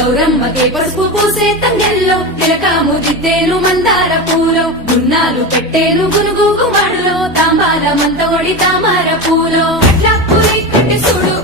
గౌరమ్మకే పసుపు పూసే తంగెల్లో తిలకాము దిద్దేను మందార పూలో గున్నాలు పెట్టేను గునుగు గుమడులో తాంబాల మంతోడి తామర పూలో అట్లా పూరి కట్టి చూడు